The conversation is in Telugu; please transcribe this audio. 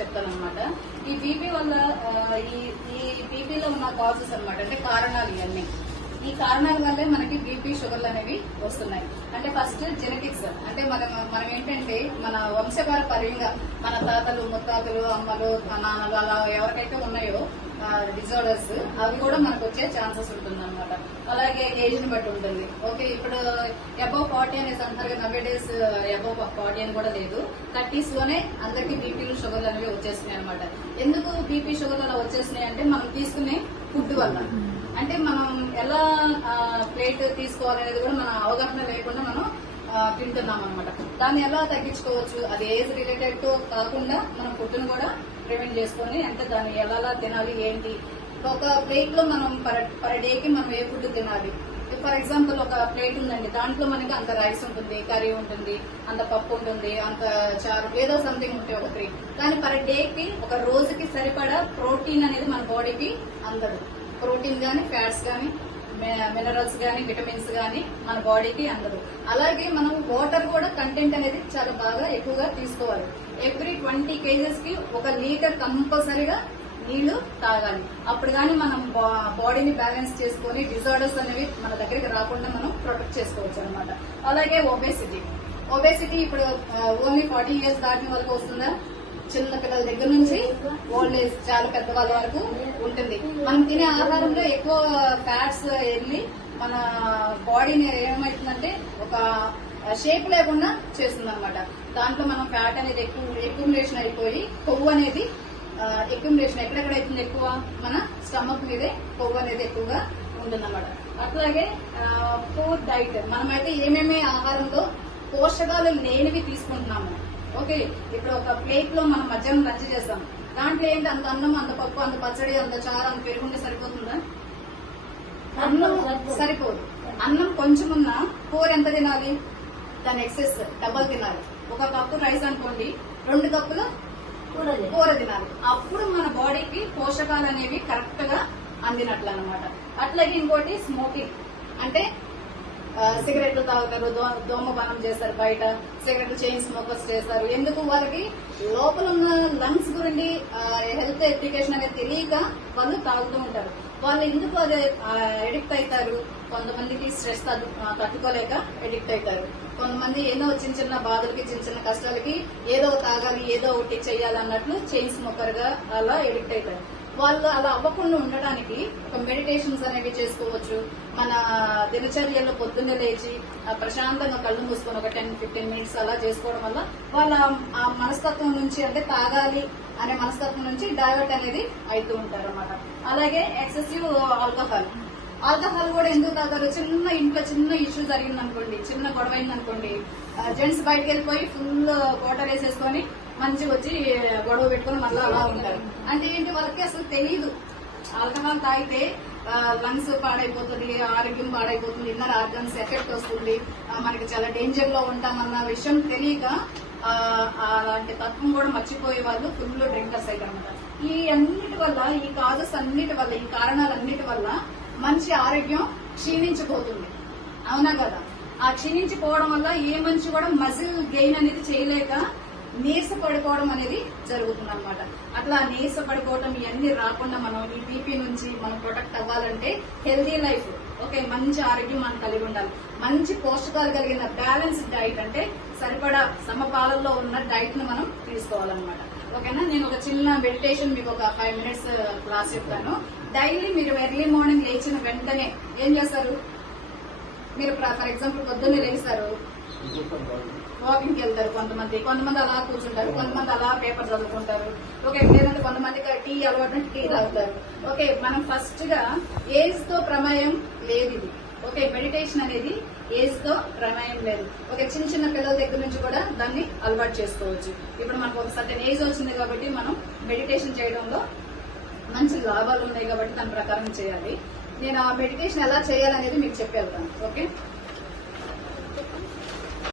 చెప్తాను అనమాట. ఈ బీపీ వల్ల ఈ బీపీలో ఉన్న కాజెస్ అనమాట, అంటే కారణాలు ఇవన్నీ. ఈ కారణాల వల్లే మనకి బీపీ షుగర్లు అనేవి వస్తున్నాయి. అంటే ఫస్ట్ జెనెటిక్స్, అంటే మనం ఏంటంటే మన వంశపారపర్యంగా మన తాతలు ముత్తాతలు అమ్మలు నాన్నలు అలా ఎవరికైతే ఉన్నాయో డిజార్డర్స్ అవి కూడా మనకు వచ్చే ఛాన్సెస్ ఉంటుంది అనమాట. అలాగే ఏజ్ ని బట్టి ఉంటుంది. ఓకే, ఇప్పుడు అబౌవ్ 40 అనేసి అంటారు, నవ్వే డేస్ అబౌవ్ 40 అని కూడా లేదు. 30s లోనే అందరికీ బీపీలు షుగర్లు అనేవి వచ్చేస్తున్నాయి అనమాట. ఎందుకు బీపీ షుగర్లు అలా వచ్చేస్తున్నాయి అంటే మనం తీసుకునే ఫుడ్ వల్ల. అంటే మనం ఎలా ప్లేట్ తీసుకోవాలనేది కూడా మన అవగాహన లేకుండా మనం తింటున్నాం అనమాట. దాన్ని ఎలా తగ్గించుకోవచ్చు, అది ఏజ్ రిలేటెడ్ తో కాకుండా మనం ఫుడ్ ను కూడా ప్రివెంట్ చేసుకొని, అంటే దాన్ని ఎలా తినాలి ఏంటి. ఒక ప్లేట్ లో మనం పర్ డేకి మనం ఏ ఫుడ్ తినాలి. ఫర్ ఎగ్జాంపుల్ ఒక ప్లేట్ ఉందండి, దాంట్లో మనకి అంత రైస్ ఉంటుంది, కర్రీ ఉంటుంది, అంత పప్పు ఉంటుంది, అంత చారు ఏదో సంథింగ్ ఉంటాయి ఒక 3. కానీ పర్ డేకి ఒక రోజుకి సరిపడా ప్రోటీన్ అనేది మన బాడీకి అందదు. ప్రోటీన్ గానీ, ఫ్యాట్స్ గానీ, మినరల్స్ గానీ, విటమిన్స్ గానీ మన బాడీకి అందదు. అలాగే మనం వాటర్ కూడా కంటెంట్ అనేది చాలా బాగా ఎక్కువగా తీసుకోవాలి. ఎవ్రీ 20 kgs కి 1 లీటర్ కంపల్సరీగా నీళ్లు తాగాలి. అప్పుడు గానీ మనం బాడీని బ్యాలెన్స్ చేసుకుని డిజార్డర్స్ అనేవి మన దగ్గరికి రాకుండా మనం ప్రొటెక్ట్ చేసుకోవచ్చు అనమాట. అలాగే ఒబేసిటీ ఇప్పుడు ఓన్లీ 40 years దాటిన వరకు వస్తుందా? చిన్న పిల్లల దగ్గర నుంచి ఓల్డ్ ఏజ్ చాలా పెద్దవాళ్ళ వరకు ఉంటుంది. మనం తినే ఆహారంలో ఎక్కువ ఫ్యాట్స్ వెళ్ళి మన బాడీని ఏమవుతుందంటే ఒక షేప్ లేకుండా చేస్తుంది అనమాట. దాంట్లో మనం ఫ్యాట్ అనేది ఎక్యుములేషన్ అయిపోయి కొవ్వు అనేది ఎక్యుములేషన్ ఎక్కడెక్కడ అవుతుంది ఎక్కువ? మన స్టమక్ మీదే కొవ్వు అనేది ఎక్కువగా ఉంటుందన్నమాట. అట్లాగే ఫుడ్ డైట్, మనమైతే ఏమేమి ఆహారంలో పోషకాలు లేనివి తీసుకుంటున్నాము. ఓకే, ఇప్పుడు ఒక ప్లేట్ లో మనం మధ్యాహ్నం లంచ్ చేస్తాం, దాంట్లో ఏంటి అంత అన్నం, అంత పప్పు, అంత పచ్చడి, అంత చారు, అంత పెరుగుంటే సరిపోతుందా? అన్నం సరిపోదు. అన్నం కొంచెం ఉన్నా కూర ఎంత తినాలి? దాని ఎక్సెస్ డబల్ తినాలి. 1 కప్పు రైస్ అనుకోండి, 2 కప్పులు కూర తినాలి. అప్పుడు మన బాడీకి పోషకాలు అనేవి కరెక్ట్ గా అందినట్లు అనమాట. అట్లాగే ఇంకోటి స్మోకింగ్, అంటే సిగరెట్లు తాగుతారు, ధూమపానం చేస్తారు, బయట సిగరెట్లు చైన్ స్మోకర్స్ చేస్తారు. ఎందుకు? వాళ్ళకి లోపల ఉన్న లంగ్స్ గురించి హెల్త్ ఎడ్యుకేషన్ అనేది తెలియక వాళ్ళు తాగుతూ ఉంటారు. వాళ్ళు ఎందుకు అది ఎడిక్ట్ అవుతారు? కొంతమందికి స్ట్రెస్ తట్టుకోలేక ఎడిక్ట్ అవుతారు. కొంతమంది ఏదో చిన్న బాధలకి, చిన్న కష్టాలకి ఏదో తాగాలి, ఏదో ఒకటి చెయ్యాలి అన్నట్లు చైన్ స్మోకర్ గా అలా ఎడిక్ట్ అవుతారు. వాళ్ళు అలా అవ్వకుండా ఉండడానికి ఒక మెడిటేషన్స్ అనేవి చేసుకోవచ్చు. మన దినచర్యల్లో పొద్దున్నే లేచి ప్రశాంతంగా కళ్ళు మూసుకొని ఒక 10-15 minutes అలా చేసుకోవడం వల్ల వాళ్ళ ఆ మనస్తత్వం నుంచి, అంటే తాగాలి అనే మనస్తత్వం నుంచి డైవర్ట్ అనేది అవుతూ ఉంటారు అన్నమాట. అలాగే ఎక్సెసివ్ ఆల్కహాల్ కూడా ఎందుకు తాగారు? చిన్న ఇంట్లో చిన్న ఇష్యూ జరిగిందనుకోండి, చిన్న గొడవ అయిందనుకోండి, జెంట్స్ బయటకు వెళ్ళిపోయి ఫుల్ వాటర్ వేసేసుకొని మంచిగా వచ్చి గొడవ పెట్టుకుని మళ్ళీ అలా ఉంటారు. అంటే ఏంటి? వాళ్ళకి అసలు తెలియదు ఆల్కహాల్ తాగితే లంగ్స్ పాడైపోతుంది, ఆరోగ్యం పాడైపోతుంది, ఇన్నర్ ఆర్గన్స్ ఎఫెక్ట్ వస్తుంది, మనకి చాలా డేంజర్ లో ఉంటామన్న విషయం తెలియక అలాంటి తత్వం కూడా మర్చిపోయే వాళ్ళు ఫుల్ డ్రింకర్స్ అయితే అనమాట. ఈ అన్నిటి వల్ల, ఈ కాజెస్ అన్నిటి వల్ల, ఈ కారణాలన్నిటి వల్ల మనిషి ఆరోగ్యం క్షీణించిపోతుంది. అవునా కదా? ఆ క్షీణించిపోవడం వల్ల ఏ మనిషి కూడా మజిల్ గెయిన్ అనేది చేయలేక నీరస పడిపోవడం అనేది జరుగుతుంది అనమాట. అట్లా నీరస పడిపోవడం ఇవన్నీ రాకుండా మనం ఈ బీపీ నుంచి మనం ప్రొటెక్ట్ అవ్వాలంటే హెల్దీ లైఫ్, ఓకే, మంచి ఆరోగ్యం మనం కలిగి ఉండాలి. మంచి పోషకాలు కలిగిన బ్యాలెన్స్డ్ డైట్, అంటే సరిపడా సమపాలల్లో ఉన్న డైట్ ను మనం తీసుకోవాలన్నమాట. ఓకేనా? నేను ఒక చిన్న మెడిటేషన్ మీకు ఒక 5 minutes క్లాస్ చెప్తాను. డైలీ మీరు ఎర్లీ మార్నింగ్ లేచిన వెంటనే ఏం చేస్తారు? మీరు ఫర్ ఎగ్జాంపుల్ పొద్దున్నే లేస్తారు, వాకింగ్ కి వెళ్తారు, కొంతమంది అలా కూర్చుంటారు, కొంతమంది అలా పేపర్ చదువుకుంటారు. ఓకే, లేదంటే కొంతమంది టీ అలవాటు టీ తాగుతారు. ఓకే, మనం ఫస్ట్ గా ఏజ్ తో ప్రమేయం లేదు ఇది. ఓకే, మెడిటేషన్ అనేది ఏజ్ తో ప్రమేయం లేదు. ఓకే, చిన్న పిల్లల దగ్గర నుంచి కూడా దాన్ని అలవాటు చేసుకోవచ్చు. ఇప్పుడు మనకు ఒక సర్టెన్ ఏజ్ వచ్చింది కాబట్టి మనం మెడిటేషన్ చేయడంలో మంచి లాభాలు ఉన్నాయి కాబట్టి దాని ప్రకారం చేయాలి. నేను ఆ మెడిటేషన్ ఎలా చేయాలనేది మీకు చెప్పి వెళ్తాను. ఓకే.